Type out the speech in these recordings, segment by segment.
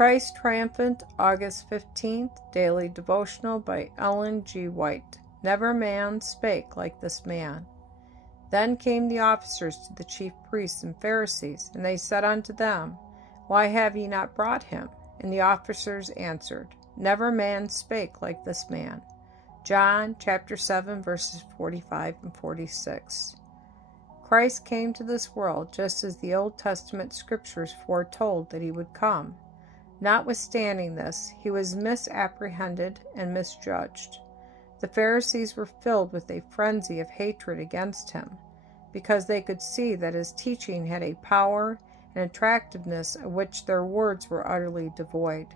Christ Triumphant, August 15th, Daily Devotional by Ellen G. White. Never man spake like this man. Then came the officers to the chief priests and Pharisees, and they said unto them, Why have ye not brought him? And the officers answered, Never man spake like this man. John chapter 7, verses 45 and 46. Christ came to this world just as the Old Testament scriptures foretold that he would come. Notwithstanding this, he was misapprehended and misjudged. The Pharisees were filled with a frenzy of hatred against him, because they could see that his teaching had a power and attractiveness of which their words were utterly devoid.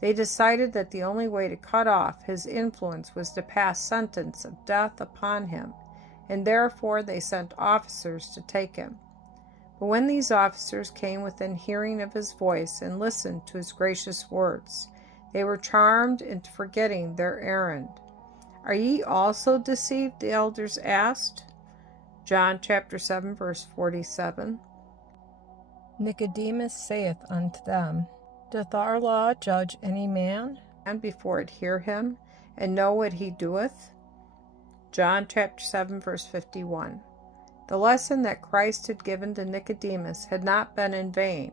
They decided that the only way to cut off his influence was to pass sentence of death upon him, and therefore they sent officers to take him. But when these officers came within hearing of his voice and listened to his gracious words, they were charmed into forgetting their errand. Are ye also deceived? The elders asked. John chapter 7, verse 47. Nicodemus saith unto them, Doth our law judge any man, and before it hear him, and know what he doeth? John chapter 7, verse 51. The lesson that Christ had given to Nicodemus had not been in vain.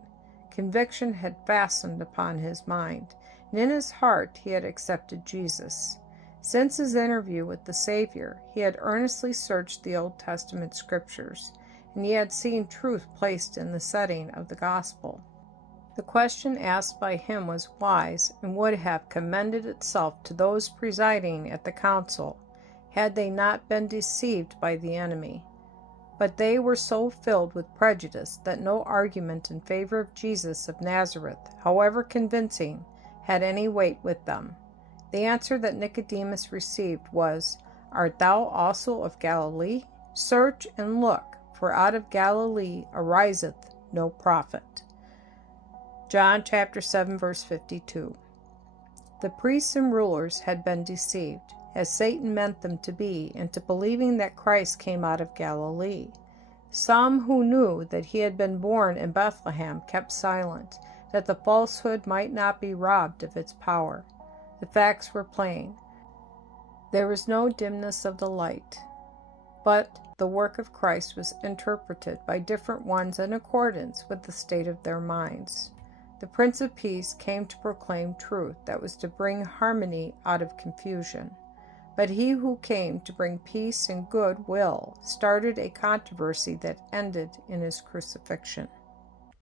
Conviction had fastened upon his mind, and in his heart he had accepted Jesus. Since his interview with the Savior, he had earnestly searched the Old Testament scriptures, and he had seen truth placed in the setting of the gospel. The question asked by him was wise and would have commended itself to those presiding at the council, had they not been deceived by the enemy. But they were so filled with prejudice that no argument in favor of Jesus of Nazareth, however convincing, had any weight with them. The answer that Nicodemus received was, Art thou also of Galilee? Search and look, for out of Galilee ariseth no prophet. John chapter 7, verse 52. The priests and rulers had been deceived, as Satan meant them to be, into believing that Christ came out of Galilee. Some who knew that he had been born in Bethlehem kept silent, that the falsehood might not be robbed of its power. The facts were plain. There was no dimness of the light, but the work of Christ was interpreted by different ones in accordance with the state of their minds. The Prince of Peace came to proclaim truth that was to bring harmony out of confusion. But he who came to bring peace and good will started a controversy that ended in his crucifixion.